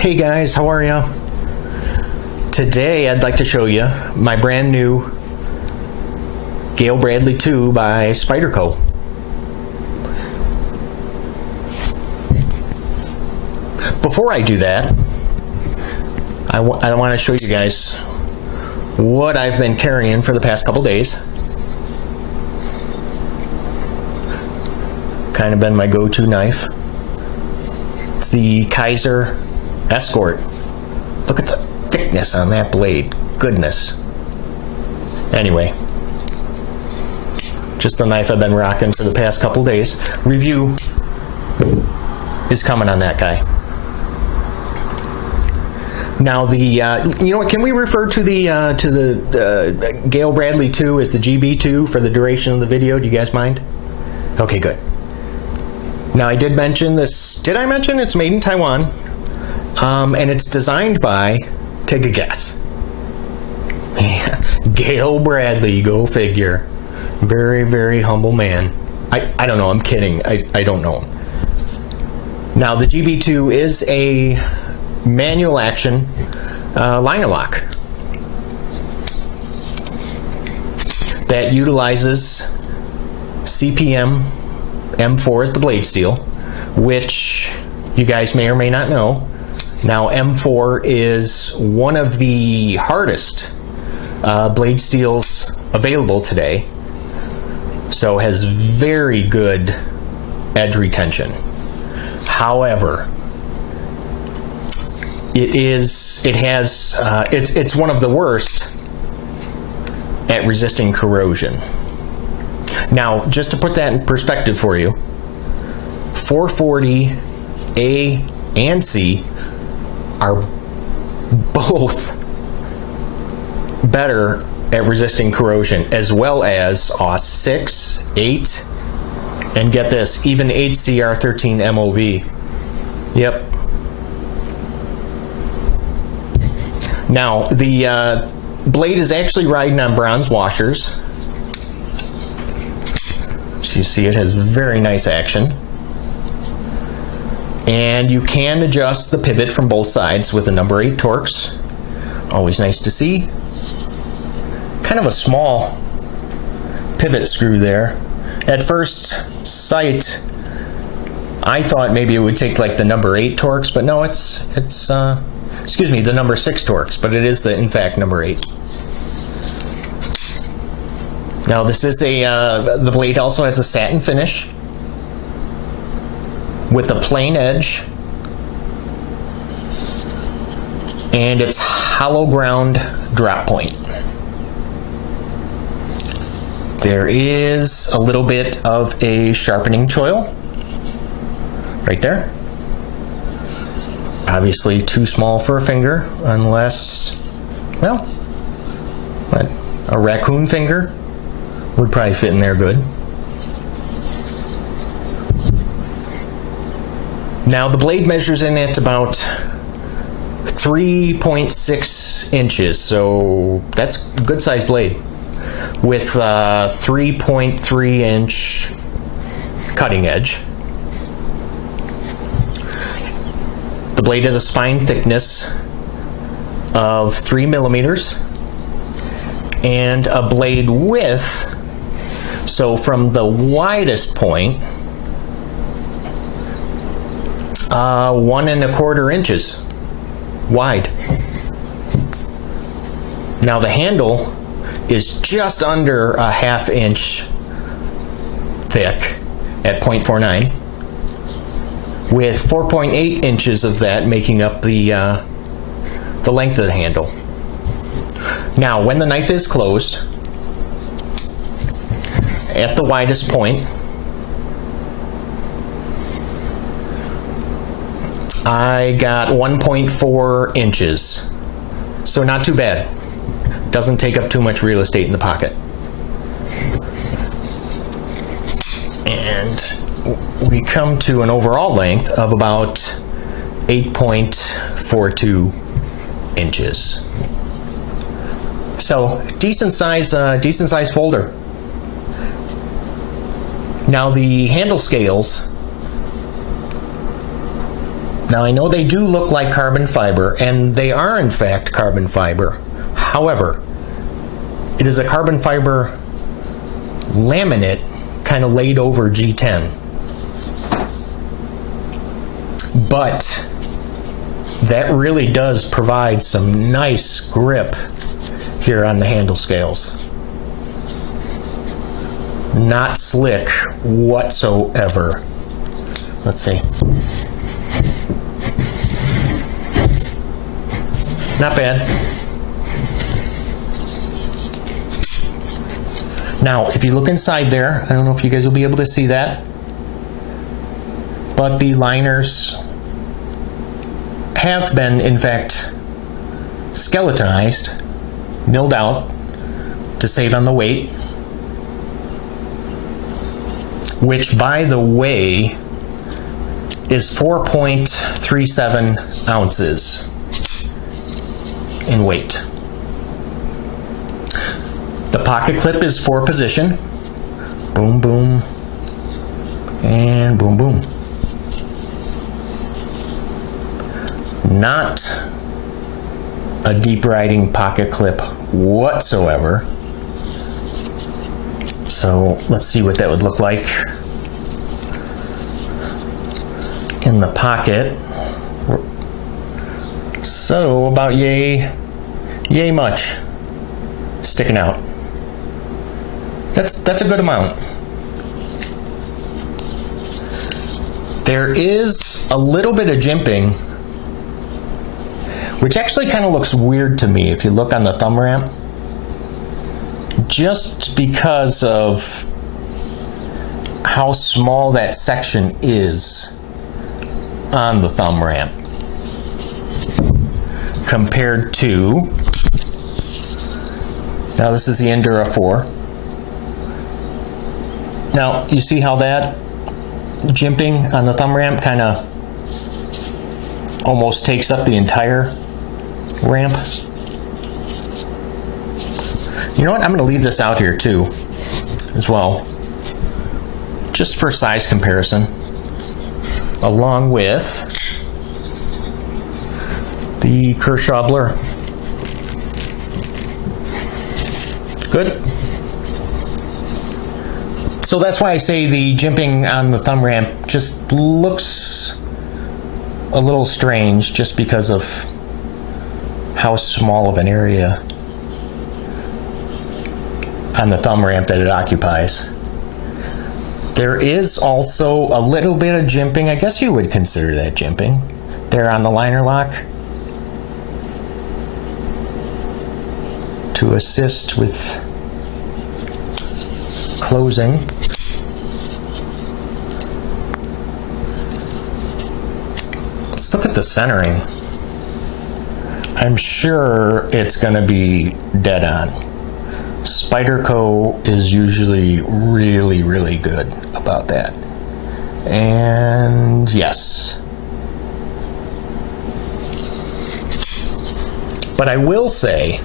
Hey guys, how are ya? Today I'd like to show you my brand new Gayle Bradley 2 by Spyderco. Before I do that, I want to show you guys what I've been carrying for the past couple days. Kind of been my go-to knife. It's the Kaiser Escort. Look at the thickness on that blade. Goodness. Anyway, just the knife I've been rocking for the past couple days. Review is coming on that guy. Now the you know what? Can we refer to the Gayle Bradley 2 as the GB2 for the duration of the video? Do you guys mind? Okay, good. Now I did mention this. Did I mention it's made in Taiwan? And it's designed by, take a guess. Gayle Bradley, go figure. Very, very humble man. I don't know, I'm kidding. I don't know him. Now the GB2 is a manual action liner lock that utilizes CPM M4 as the blade steel, which you guys may or may not know. Now M4 is one of the hardest blade steels available today, so has very good edge retention. However, it's one of the worst at resisting corrosion. Now, just to put that in perspective for you, 440 A and C are both better at resisting corrosion, as well as AUS 6, 8, and get this, even 8CR13 MOV. Yep. Now, the blade is actually riding on bronze washers. So you see it has very nice action. And you can adjust the pivot from both sides with the number 8 Torx. Always nice to see. Kind of a small pivot screw there. At first sight, I thought maybe it would take like the number 8 Torx, but no, it's excuse me, the number 6 Torx, but it is in fact number 8. Now this is the blade also has a satin finish with a plain edge, and it's hollow ground drop point. There is a little bit of a sharpening choil right there. Obviously too small for a finger, unless, well, what, a raccoon finger would probably fit in there good. Now the blade measures in at about 3.6 inches, so that's a good sized blade, with 3.3 inch cutting edge. The blade has a spine thickness of 3 millimeters and a blade width, so from the widest point, 1 1/4 inches wide. Now the handle is just under a 1/2 inch thick at 0.49, with 4.8 inches of that making up the length of the handle. Now when the knife is closed at the widest point, I got 1.4 inches, so not too bad. Doesn't take up too much real estate in the pocket. And we come to an overall length of about 8.42 inches. So decent size folder. Now the handle scales Now I know they do look like carbon fiber, and they are in fact carbon fiber. However, it is a carbon fiber laminate kind of laid over G10. But that really does provide some nice grip here on the handle scales. Not slick whatsoever. Let's see. Not bad. Now, if you look inside there, I don't know if you guys will be able to see that, but the liners have been, in fact, skeletonized, milled out to save on the weight, which, by the way, is 4.37 ounces in weight. The pocket clip is 4 position. Boom, boom, and boom, boom. Not a deep riding pocket clip whatsoever. So let's see what that would look like in the pocket. So about yay much sticking out. That's a good amount. There is a little bit of jimping, which actually kind of looks weird to me if you look on the thumb ramp, just because of how small that section is on the thumb ramp compared to, now this is the Endura 4. Now you see how that jimping on the thumb ramp kind of almost takes up the entire ramp. You know what, I'm going to leave this out here too as well, just for size comparison, along with the Kershaw Blur. Good. So that's why I say the jimping on the thumb ramp just looks a little strange, just because of how small of an area on the thumb ramp that it occupies. There is also a little bit of jimping, I guess you would consider that jimping, there on the liner lock to assist with closing. Let's look at the centering. I'm sure it's going to be dead on. Spyderco is usually really, really good about that. And yes. But I will say,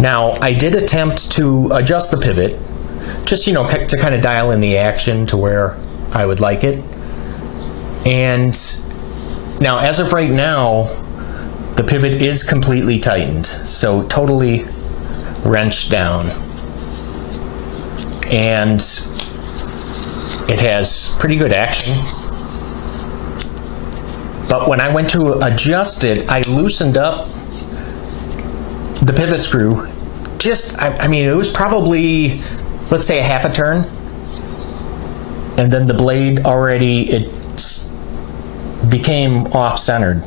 now I did attempt to adjust the pivot, just, you know, to kind of dial in the action to where I would like it. And now, as of right now, the pivot is completely tightened, so totally wrenched down. And it has pretty good action. But when I went to adjust it, I loosened up the pivot screw. Just, I mean, it was probably, let's say, a half a turn. And then the blade already, it became off-centered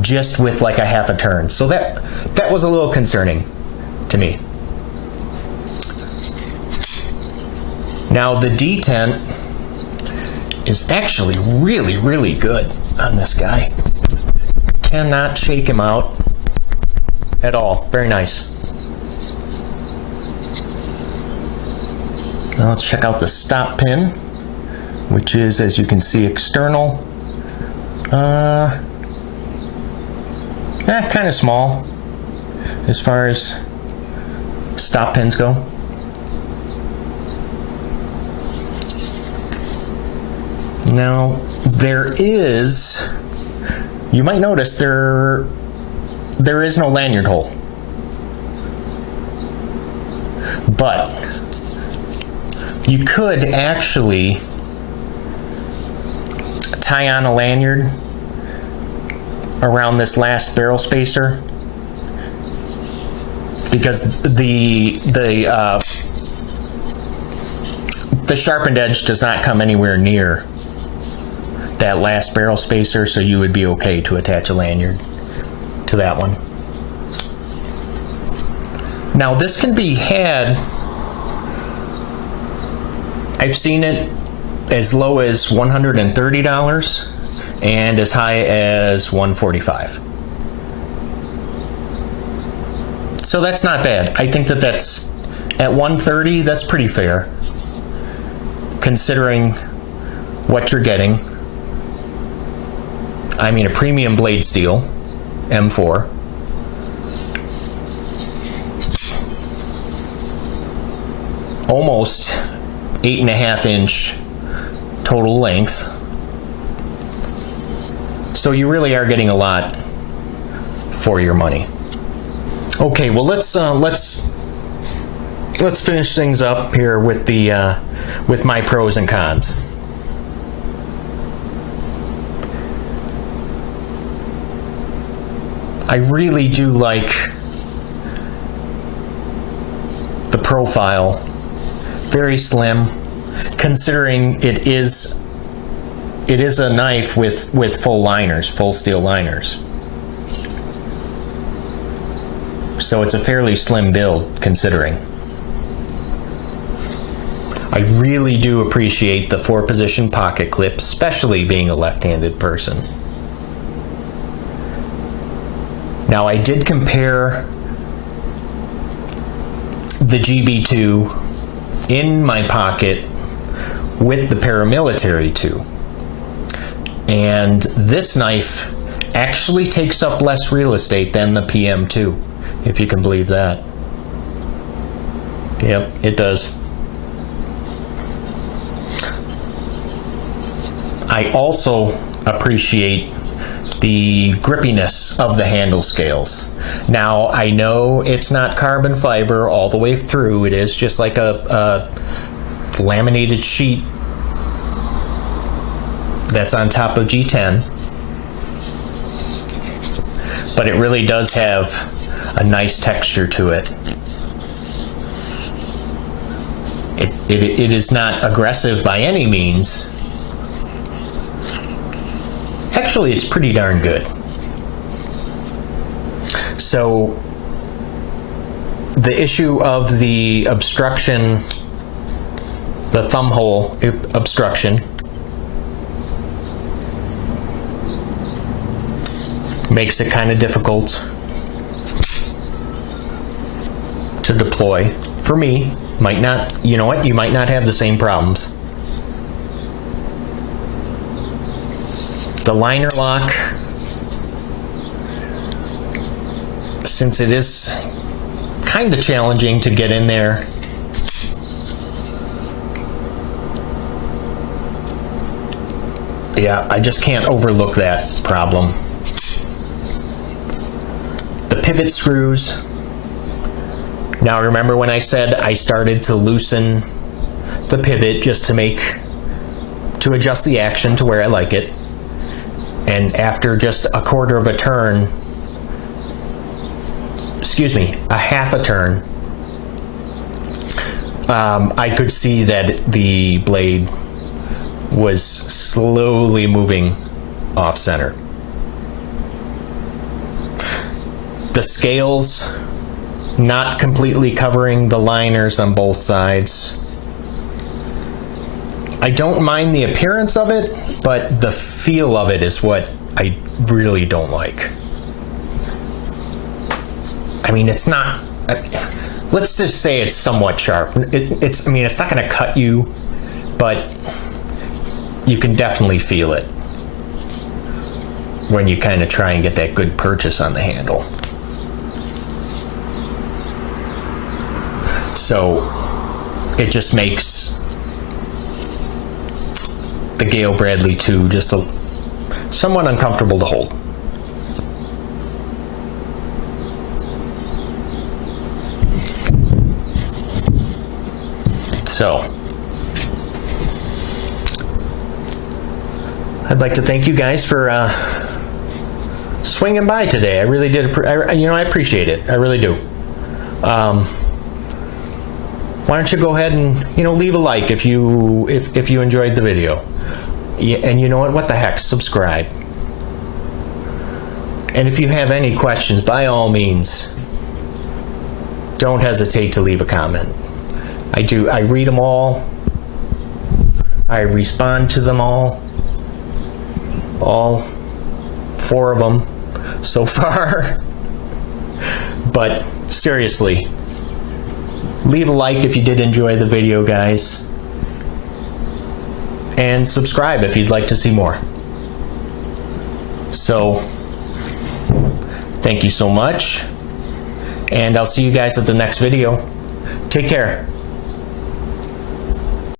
just with like a half a turn. So that was a little concerning to me. Now the detent is actually really, really good on this guy. Cannot shake him out at all. Very nice. Now let's check out the stop pin, which is, as you can see, external. Kind of small as far as stop pins go. Now There is, you might notice there is no lanyard hole. But you could actually tie on a lanyard around this last barrel spacer, because the sharpened edge does not come anywhere near that last barrel spacer, so you would be okay to attach a lanyard to that one. Now this can be had, I've seen it as low as $130 and as high as $145. So that's not bad. I think that's at $130, that's pretty fair, considering what you're getting. I mean, a premium blade steel, M4. Almost 8.5 inch total length. So you really are getting a lot for your money. Okay, well let's finish things up here with the with my pros and cons. I really do like the profile. Very slim, considering it is a knife with full liners, full steel liners. So it's a fairly slim build, considering. I really do appreciate the 4-position pocket clip, especially being a left-handed person. Now I did compare the GB2 in my pocket with the paramilitary 2, and this knife actually takes up less real estate than the PM2, if you can believe that. Yep, it does. I also appreciate the grippiness of the handle scales. Now, I know it's not carbon fiber all the way through. It is just like a laminated sheet that's on top of G10. But it really does have a nice texture to it. It is not aggressive by any means. Actually, it's pretty darn good. So the issue of the obstruction, the thumb hole obstruction, makes it kind of difficult to deploy. For me, might not, you know what, you might not have the same problems. The liner lock, since it is kind of challenging to get in there, yeah, I just can't overlook that problem. The pivot screws. Now remember when I said I started to loosen the pivot just to adjust the action to where I like it. And after just a quarter of a turn, excuse me, a half a turn, I could see that the blade was slowly moving off center. The scales not completely covering the liners on both sides. I don't mind the appearance of it, but the feel of it is what I really don't like. I mean, it's not, let's just say it's somewhat sharp. I mean, it's not going to cut you, but you can definitely feel it when you kind of try and get that good purchase on the handle. So it just makes the Gayle Bradley 2 just somewhat uncomfortable to hold. So, I'd like to thank you guys for swinging by today. I really did. I appreciate it. I really do. Why don't you go ahead and leave a like if you enjoyed the video, and you know what the heck, subscribe. And if you have any questions, by all means, don't hesitate to leave a comment. I read them all. I respond to them all 4 of them so far. But seriously, leave a like if you did enjoy the video, guys, and subscribe if you'd like to see more. So thank you so much, and I'll see you guys at the next video. Take care.